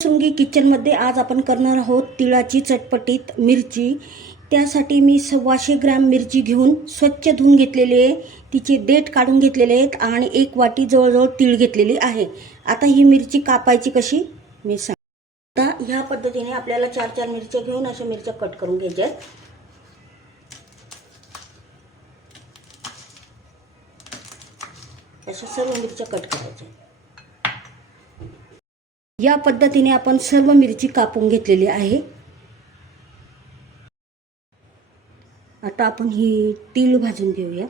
सुंगी किचनमध्ये आज आपण करणार आहोत तिळाची चटपटीत मिरची. त्यासाठी मी सव्वाशे ग्रॅम मिरची घेऊन स्वच्छ धुवून घेतलेली आहे. तिचे देठ काढून घेतलेले आहेत आणि एक वाटी जवळजवळ तीळ घेतलेली आहे. आता ही मिरची कापायची कशी? मी सांग. आता ह्या पद्धतीने आपल्याला चार चार मिरच्या घेऊन अशा मिरच्या कट करून घ्यायच्या आहेत. अशा सर्व मिरच्या कट करायच्या या पद्धतीने आपण सर्व मिरची कापून घेतलेली आहे. आता आपण ही तीळ भाजून घेऊया.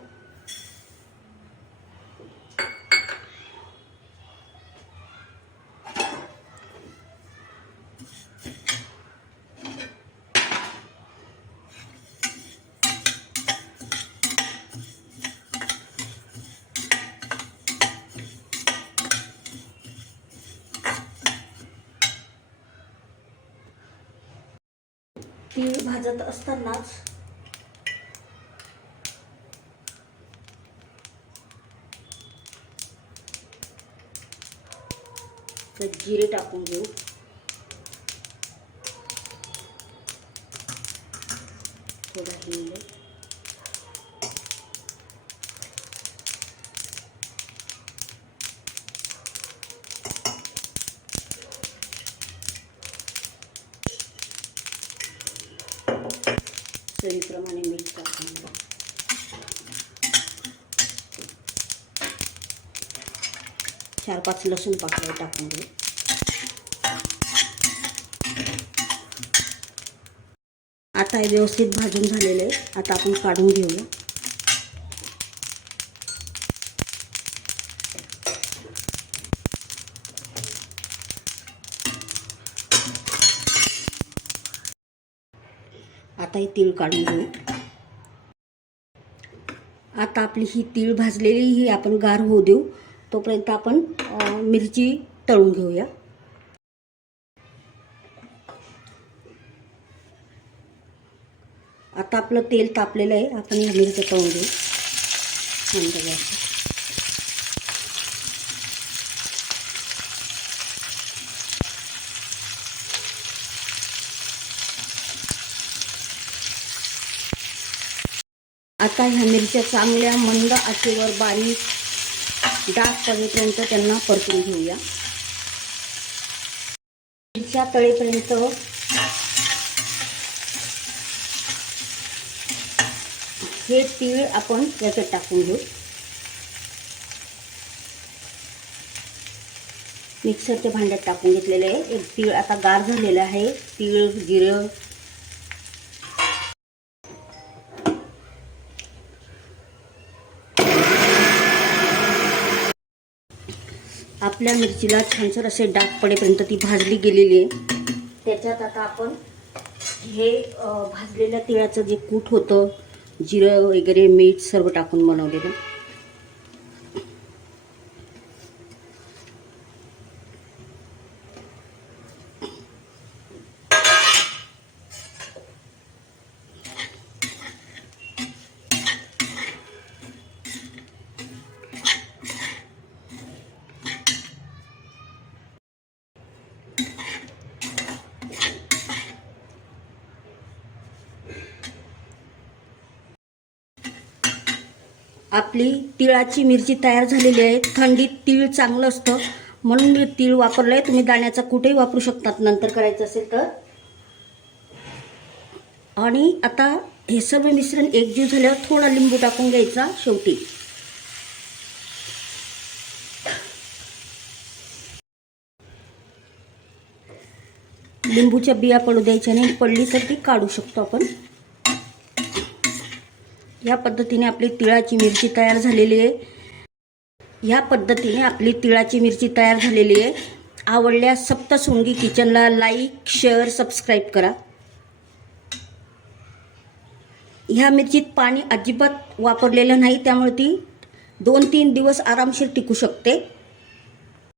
तीळ भाजत असतानाच जिरे टाकून घेऊ. थोडा हिंग चवीप्रमाणे मीठ टाकून चार पाच लसूण पाकळ्या टाकून घेऊ आता हे व्यवस्थित भाजून झालेलं आहे आता आपण काढून घेऊया. आता हे तीळ काढून घेऊ. आता आपली ही तीळ भाजलेली ही आपण गार होऊ देऊ. तोपर्यंत आपण मिरची तळून घेऊया. आता आपलं तेल तापलेलं आहे. आपण ह्या मिरच्या तळून घेऊ. आता ह्या मिरच्या चांगल्या मंद आचेवर बारीक डाग पडेपर्यंत त्यांना परतून घेऊया. मिरच्या तळेपर्यंत हे तीळ आपण याच्यात टाकून घेऊ. मिक्सरच्या भांड्यात टाकून घेतलेले आहे. एक तीळ आता गार झालेलं आहे. तीळ जिरं आपल्या मिरचीला छानसर असे डाग पडेपर्यंत ती भाजली गेलेली आहे. त्याच्यात आता आपण हे भाजलेल्या तिळाचं जे कूट होतं जिरं वगैरे मीठ सर्व टाकून बनवलेलं. आपली तिळाची मिरची तयार झालेली आहे. थंडीत तीळ चांगलं असतं. म्हणून मी तीळ वापरलं आहे तुम्ही दाण्याचा कुठेही वापरू शकतात. नंतर करायचं असेल तर. आणि आता हे सर्व मिश्रण एकजीव झाल्यावर थोडा लिंबू टाकून घ्यायचा शेवटी. लिंबूच्या बिया पडू द्यायच्या नाही. पडली तर ती काढू शकतो आपण. या पद्धतीने आपली तिळाची मिरची तयार झालेली आहे. या पद्धतीने आपली तिळाची मिरची तयार झालेली आहे. आवडल्यास सप्तशृंगी किचनला लाईक शेअर सबस्क्राईब करा. ह्या मिरचीत पाणी अजिबात वापरलेलं नाही त्यामुळे ती दोन तीन दिवस आरामशीर टिकू शकते.